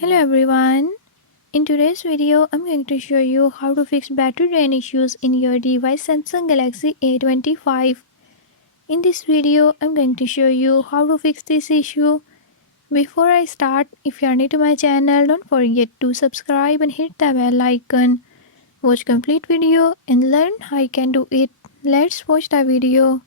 Hello everyone. In today's video, I'm going to show you how to fix battery drain issues in your device Samsung Galaxy A25. In this video, I'm going to show you how to fix this issue. Before I start, if you are new to my channel, don't forget to subscribe and hit the bell icon. Watch complete video and learn how you can do it. Let's watch the video.